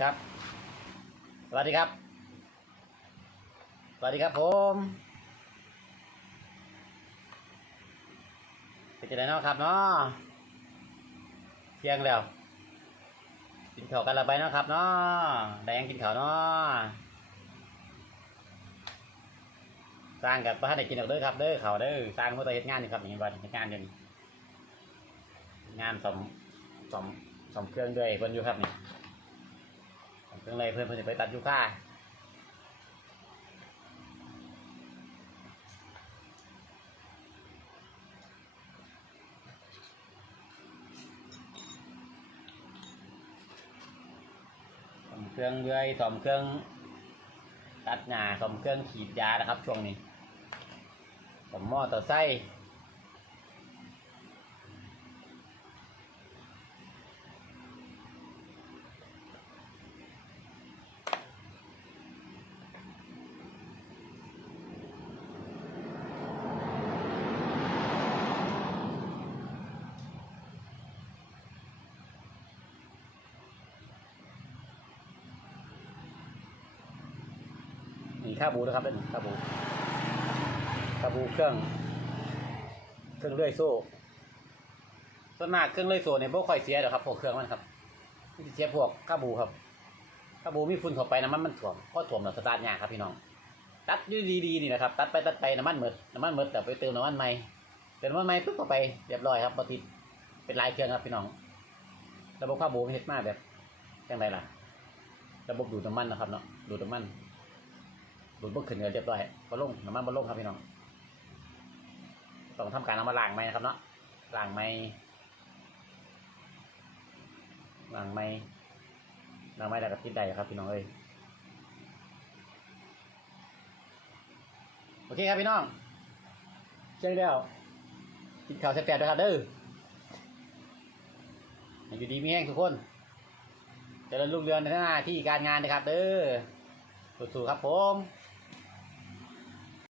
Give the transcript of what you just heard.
ครับ สวัสดีครับ สวัสดีครับผมเป็นจังไดเนาะครับเนาะเที่ยงแล้ว กินข้าวกันละไปเนาะครับเนาะได้ยังกินข้าวเนาะสร้างกับบ้านได้กินออกเด้อครับเด้อข้าวเด้อสร้างเมื่อตอนเฮ็ดงานนี่ครับนี่วันเฮ็ดงานเดี๋ยวนี้งานสมสมสมเครื่องด้วยเพิ่นอยู่ครับนี่ รื่องเลยเพิ่นเพิ่นจะไปตัดยูคาสมเครื่องเรื่อยสมเครื่องตัดหญ้าสมเครื่องขีดยานะครับ ช่วงนี้สมหม้อต่อไส้ นี่ข้าบูนะครับเป็นข้าบูข้าบูเครื่อง เครื่องเลื่อยโซ่ส่วนมากเครื่องเลื่อยโซ่เนี่ยพวกค่อยเสียเดี๋ยวครับพวกเครื่องมันครับเสียพวกข้าบูครับข้าบูมีฝุ่นเข้าไปน้ำมันมันถ่วมเพราะถ่วมเราสตาร์ทยากครับพี่น้อง ตัดยู่ดีๆนี่นะครับ ตัดไปตัดไปน้ำมันหมดน้ำมันหมดแต่ไปเติมน้ำมันใหม่เติมน้ำมันใหม่ปุ๊บเข้าไปเรียบร้อยครับปฏิดเป็นลายเครื่องครับพี่น้อง ระบบข้าบูมันเฮ็ดมากแบบยังไงล่ะระบบดูดน้ำมันนะครับเนาะดูดน้ำมัน ดูดบ่ขึ้นเลยเรียบร้อยบ่ลงน้ำมันบ่ลงครับพี่น้องต้องทำการเอามาล้างไหมนะครับเนาะล้างไหมล้างไหมล้างไหมแล้วก็ติดได้ครับพี่น้องเอ้ยโอเคครับพี่น้องเช่นแล้วกินข้าวแซ่บๆด้วยครับเด้ออยู่ดีมีแห้งทุกคนเจริญรุ่งเรืองในหน้าที่การงานนะครับ เด้อสู้ๆครับผม